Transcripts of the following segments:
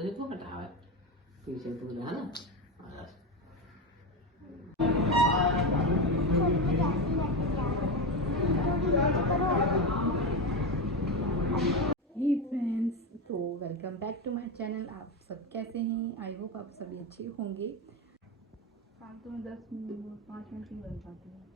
तुझे क्यों हटावा पीछे पूरा है ना। हे फ्रेंड्स, तो welcome back to my channel. आप सब कैसे हैं? आई होप आप सभी अच्छे होंगे। फालतू में 5 मिनट की बन पाती है।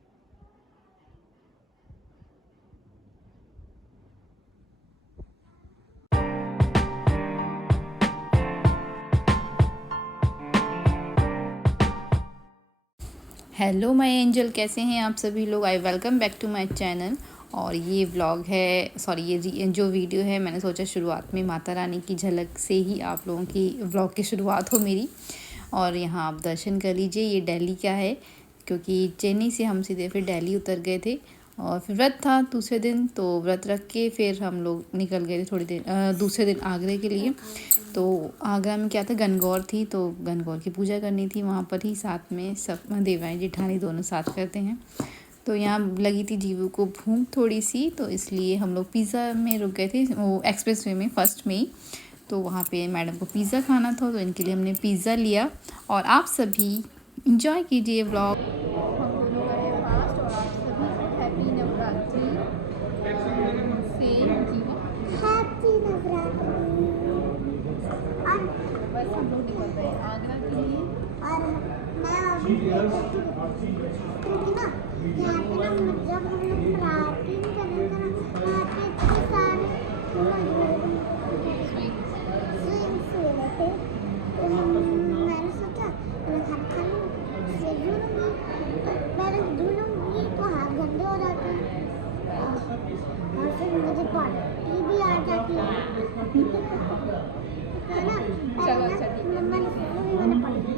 हेलो माय एंजल, कैसे हैं आप सभी लोग? I welcome back to my channel. और ये व्लॉग है, सॉरी ये जो वीडियो है, मैंने सोचा शुरुआत में माता रानी की झलक से ही आप लोगों की व्लॉग की शुरुआत हो मेरी। और यहाँ आप दर्शन कर लीजिए। ये दिल्ली का है, क्योंकि चेन्नई से हम सीधे फिर दिल्ली उतर गए थे और फिर व्रत था दूसरे दिन, तो व्रत रख के फिर हम लोग निकल गए थे थोड़ी देर दूसरे दिन आगरा के लिए। तो आगरा में क्या था, गणगौर थी, तो गणगौर की पूजा करनी थी वहाँ पर ही, साथ में सब देवरानी जेठानी दोनों साथ करते हैं। तो यहाँ लगी थी जीवू को भूख थोड़ी सी, तो इसलिए हम लोग पिज़्ज़ा में रुक गए थे, वो एक्सप्रेस वे में फर्स्ट में ही। तो वहाँ पे मैडम को पिज़्ज़ा खाना था, तो इनके लिए हमने पिज़्ज़ा लिया। और आप सभी इंजॉय कीजिए व्लॉग। हम दोनों का है फास्ट, और आप सभी को हैप्पी नवरात्रि। सेम जीवा, हैप्पी नवरात्रि। बस हम लोग निकल रहे हैं आगरा के लिए। और मैं अभी क्योंकि ना यहाँ पे ना जब हम लोग प्रार्थना करेंगे ना, वहाँ पे इतने सारे स्विंग्स हुए थे। तो मैंने सोचा मैं खाना खा लूँ, इसलिए ढूंढूंगी, तो मैंने ढूंढूंगी तो हाथ गंदे हो जाते हैं और फिर मुझे पॉटी भी आ जाती है ना। चलो अच्छा ठीक है, मैंने पॉटी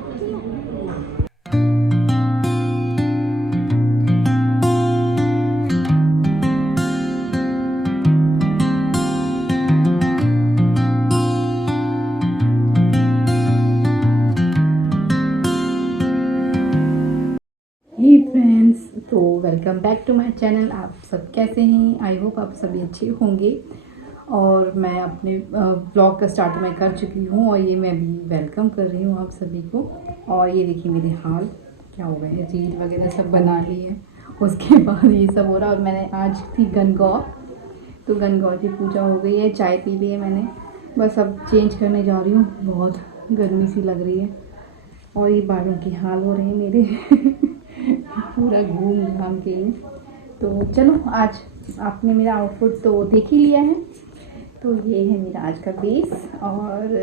हे फ्रेंड्स, तो welcome back to my channel. आप सब कैसे हैं? आई होप आप सभी अच्छे होंगे। और मैं अपने ब्लॉग का स्टार्ट मैं कर चुकी हूँ, और ये मैं भी वेलकम कर रही हूँ आप सभी को। और ये देखिए मेरे हाल क्या हो गए हैं, रील वगैरह सब बना ली है, उसके बाद ये सब हो रहा। और मैंने आज थी गणगौर, तो गणगौर की पूजा हो गई है, चाय पी ली है मैंने, बस अब चेंज करने जा रही हूँ। बहुत गर्मी सी लग रही है, और ये बालों की हाल हो रहे हैं मेरे पूरा घूम घाम के। तो चलो, आज आपने मेरा आउटफिट तो देख ही लिया है। तो ये है मेरा आज का बेस, और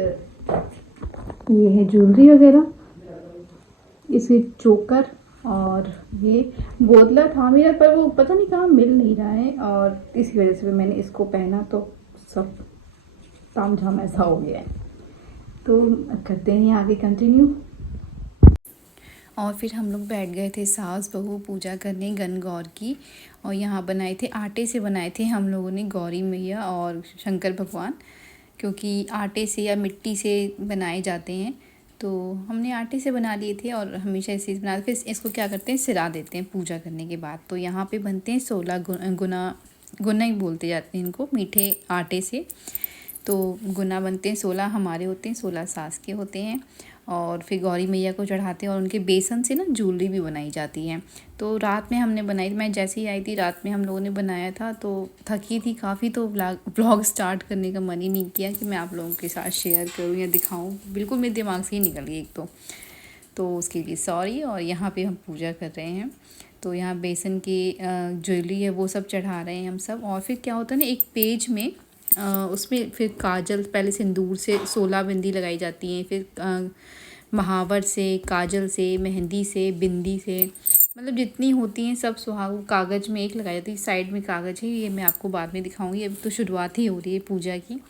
ये है ज्वेलरी वगैरह, इसके चोकर, और ये बोतला था मेरा, पर वो पता नहीं कहाँ मिल नहीं रहा है, और इसी वजह से मैंने इसको पहना, तो सब ताम झाम ऐसा हो गया है। तो करते हैं आगे कंटिन्यू। और फिर हम लोग बैठ गए थे सास बहू पूजा करने गणगौर की। और यहाँ बनाए थे, आटे से बनाए थे हम लोगों ने गौरी मैया और शंकर भगवान, क्योंकि आटे से या मिट्टी से बनाए जाते हैं। तो हमने आटे से बना लिए थे, और हमेशा इसे बनाते, फिर इसको क्या करते हैं, सिरा देते हैं पूजा करने के बाद। तो यहाँ पे बनते हैं 16 गुना, गुना ही बोलते जाते हैं इनको, मीठे आटे से। तो गुना बनते हैं 16, हमारे होते हैं 16 सास के होते हैं। और फिर गौरी मैया को चढ़ाते हैं, और उनके बेसन से ना ज्वेलरी भी बनाई जाती है। तो रात में हमने बनाई, मैं जैसे ही आई थी रात में हम लोगों ने बनाया था, तो थकी थी काफ़ी, तो ब्लॉग स्टार्ट करने का मन ही नहीं किया कि मैं आप लोगों के साथ शेयर करूं या दिखाऊं, बिल्कुल मेरे दिमाग से ही निकल गई एक तो उसके लिए सॉरी। और यहाँ पे हम पूजा कर रहे हैं, तो यहाँ बेसन की ज्वेलरी है वो सब चढ़ा रहे हैं हम सब। और फिर क्या होता है ना, एक पेज में उसमें फिर काजल, पहले सिंदूर से 16 बिंदी लगाई जाती हैं, फिर महावर से, काजल से, मेहंदी से, बिंदी से, मतलब जितनी होती हैं सब सुहाग कागज़ में एक लगाई जाती है। साइड में कागज़ है, ये मैं आपको बाद में दिखाऊंगी, अभी तो शुरुआत ही हो रही है पूजा की,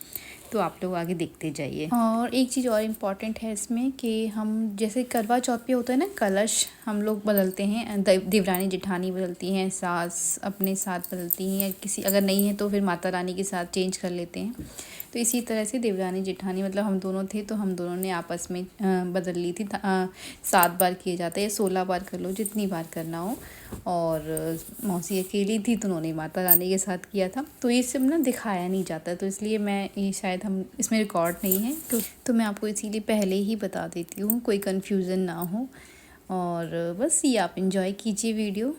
तो आप लोग आगे देखते जाइए। और एक चीज़ और इम्पॉर्टेंट है इसमें कि हम जैसे करवा चौथ पे होता है ना, कलश हम लोग बदलते हैं, देवरानी जेठानी बदलती हैं, सास अपने साथ बदलती हैं, या किसी अगर नहीं है तो फिर माता रानी के साथ चेंज कर लेते हैं। तो इसी तरह से देवरानी जेठानी, मतलब हम दोनों थे, तो हम दोनों ने आपस में बदल ली थी। 7 बार किए जाते हैं, 16 बार कर लो, जितनी बार करना हो। और मौसी अकेली थी, तो उन्होंने माता रानी के साथ किया था, तो ये सब ना दिखाया नहीं जाता, तो इसलिए मैं ये शायद हम इसमें रिकॉर्ड नहीं है, तो मैं आपको इसीलिए पहले ही बता देती हूँ, कोई कन्फ्यूज़न ना हो। और बस ये आप इंजॉय कीजिए वीडियो।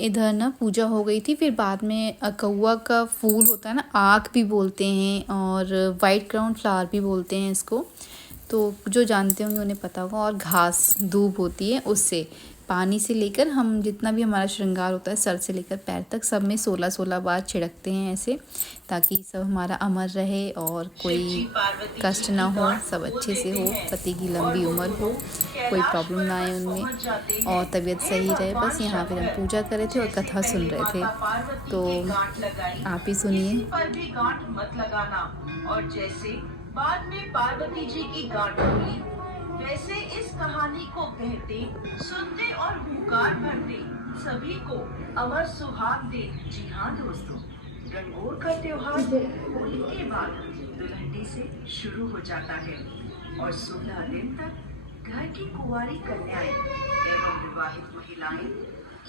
इधर ना पूजा हो गई थी, फिर बाद में कौआ का फूल होता है ना, आँख भी बोलते हैं और वाइट क्राउन फ्लावर भी बोलते हैं इसको, तो जो जानते होंगे उन्हें पता होगा। और घास दूब होती है, उससे पानी से लेकर हम जितना भी हमारा श्रृंगार होता है सर से लेकर पैर तक सब में 16-16 बार छिड़कते हैं ऐसे, ताकि सब हमारा अमर रहे और कोई कष्ट ना हो, सब अच्छे से हो, पति की लंबी उम्र हो, कोई प्रॉब्लम ना आए उनमें और तबीयत सही रहे। बस यहाँ पर हम पूजा कर रहे थे और कथा सुन रहे थे, तो आप ही सुनिए। पर भी गांठ मत लगाना। और जैसे बाद में पार्वती जी की गांठ हुई, वैसे इस कहानी को कहते, सुनते और हुंकार भरते सभी को अमर सुहाग दे। जी हाँ दोस्तों, गणगौर का त्योहार होली के बाद दुल्हनी से शुरू हो जाता है और 16 दिन तक घर की कुंवारी कन्याएं एवं विवाहित महिलाएं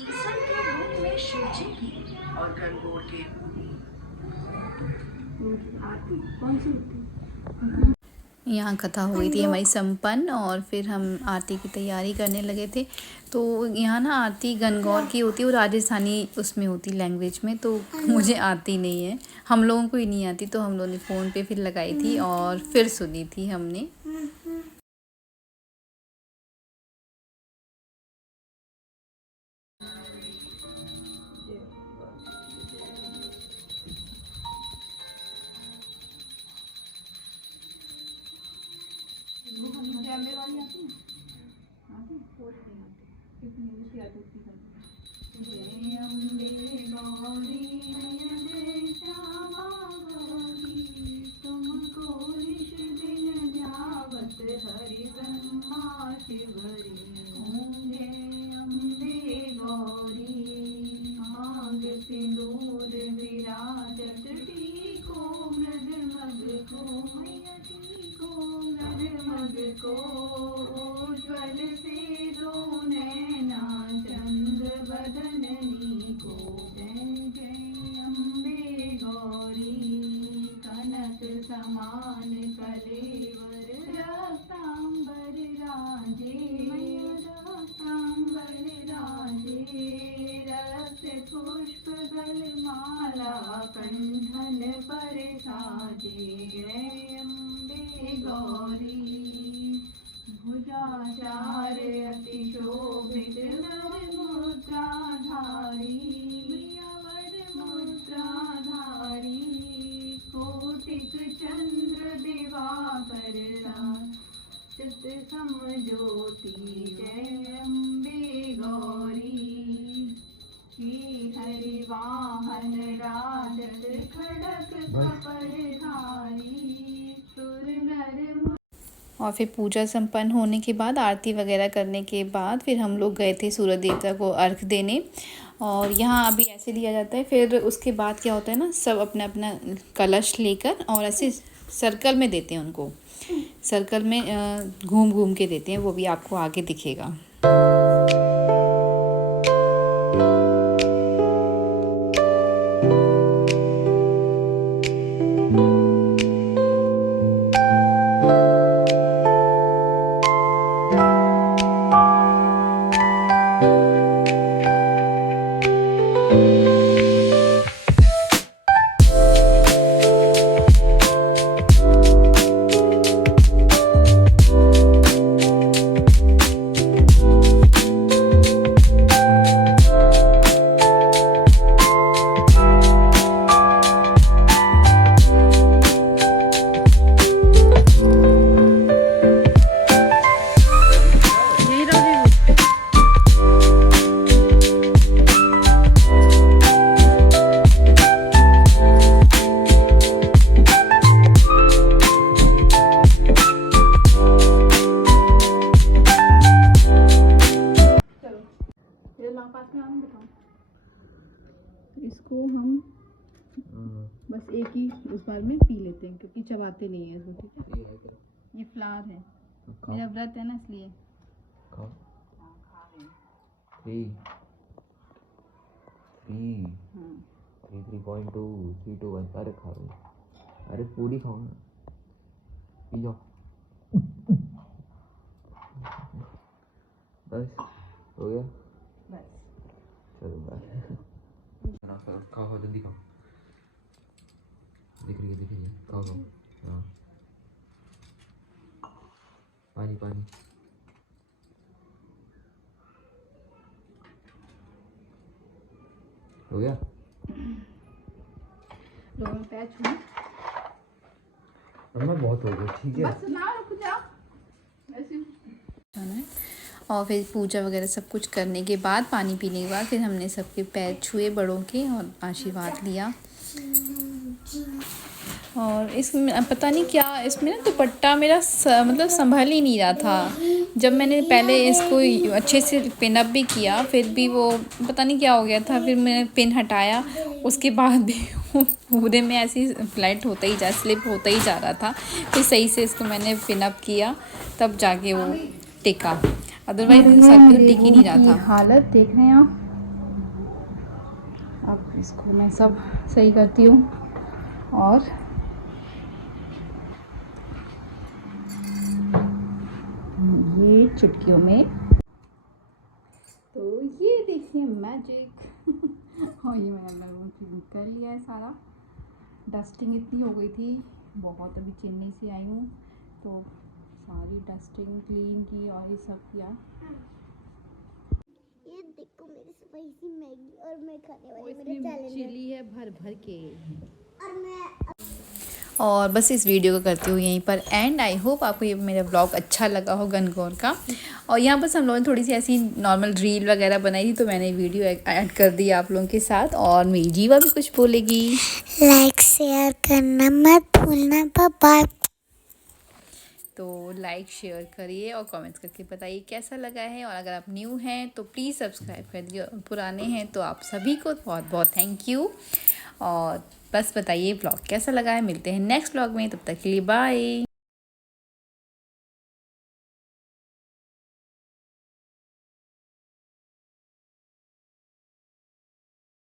ईसर के रूप में शिव जी की और गणगौर के यहाँ कथा हो गई थी हमारी संपन्न और फिर हम आरती की तैयारी करने लगे थे। तो यहाँ ना आरती गणगौर की होती है, वो राजस्थानी उसमें होती लैंग्वेज में, तो मुझे आती नहीं है, हम लोगों को ही नहीं आती, तो हम लोगों ने फ़ोन पे फिर लगाई थी और फिर सुनी थी हमने। जय अम्बे गौरी नयन श्यामा गौरी, तुमको निश दिन ध्यावत हरि ब्रह्मा शिवरी। ओम जय अम्बे गौरी, मांग सिंदूर विराजत टीको मृद मद को, मैया टीको मृद मद को, उज्ज्वल से दो नैना चंद्र बदननी को। जय जय अम्बे गौरी, कनक समान कलेवर रसांबर राजे, रसांबर राजे, रस पुष्प गल माला कंठन पर साजे। जय अम्बे गौरी, भुजाचार अति शोभित वर मुद्राधारी, वर मुद्राधारी, कोटिक चंद्र दिवाकर चित समज्योति। जय अम्बे गौरी, श्री हरि वाहन राजत खड़क कपरधारी, सुर नर। और फिर पूजा संपन्न होने के बाद आरती वगैरह करने के बाद फिर हम लोग गए थे सूरज देवता को अर्घ देने। और यहाँ अभी ऐसे दिया जाता है, फिर उसके बाद क्या होता है ना, सब अपना अपना कलश लेकर और ऐसे सर्कल में देते हैं उनको, सर्कल में घूम घूम के देते हैं, वो भी आपको आगे दिखेगा। इसको हम बस एक ही उस बार में पी लेते हैं, क्योंकि चबाते नहीं है इसको। ठीक है, ये फ्लावर है, मेरा व्रत है ना, इसलिए खाओ। खा रहे हैं। 3.2 321 अरे खा रहे, अरे पूरी खाओ ना, पी जाओ। बस हो गया, बस गुस्सा दूंगा। खाओ जल्दी खाओ, दिख रही है, खाओ। हाँ पानी पानी। हो गया। लोगों पैर छूना मम्मा बहुत हो गया, ठीक है। बस ना रुक जा ऐसे। और फिर पूजा वगैरह सब कुछ करने के बाद, पानी पीने के बाद, फिर हमने सबके पैर छुए बड़ों के और आशीर्वाद लिया। और इसमें पता नहीं क्या, इसमें ना दुपट्टा मेरा मतलब संभल ही नहीं रहा था। जब मैंने पहले इसको अच्छे से पिन अप भी किया, फिर भी वो पता नहीं क्या हो गया था। फिर मैंने पिन हटाया, उसके बाद भी पूरे में ऐसी फ्लाइट होता ही जा, स्लिप होता ही जा रहा था। फिर सही से इसको मैंने पिन अप किया, तब जाके वो टिका, अदरवाइज सर पे टिक ही नहीं रहा था। हालत देख रहे हैं आप। अब इसको मैं सब सही करती हूँ और ये चुटकियों में। तो ये देखिए मैजिक। और ये मैंने अपना रूम क्लीन कर लिया है सारा। डस्टिंग इतनी हो गई थी बहुत, अभी चेन्नई से आई हूँ तो सारी डस्टिंग क्लीन की और ये सब किया। ये देखो मेरी स्पाइसी मैगी और मैं खाने वाली मेरा चैलेंज चिली है भर भर के। और मैं और बस इस वीडियो को करती हूँ यहीं पर एंड। आई होप आपको ये मेरा ब्लॉग अच्छा लगा हो गणगौर का। और यहाँ बस हम लोगों ने थोड़ी सी ऐसी नॉर्मल रील वगैरह बनाई थी, तो मैंने वीडियो ऐड कर दी आप लोगों के साथ। और मेरी जीवा भी कुछ बोलेगी। लाइक शेयर करना मत भूलना, बाय। तो लाइक शेयर करिए और कमेंट्स करके बताइए कैसा लगा है। और अगर आप न्यू हैं तो प्लीज़ सब्सक्राइब कर दिए, और पुराने हैं तो आप सभी को बहुत बहुत थैंक यू। और बस बताइए ब्लॉग कैसा लगा है। मिलते हैं नेक्स्ट ब्लॉग में, तब तक के लिए बाय।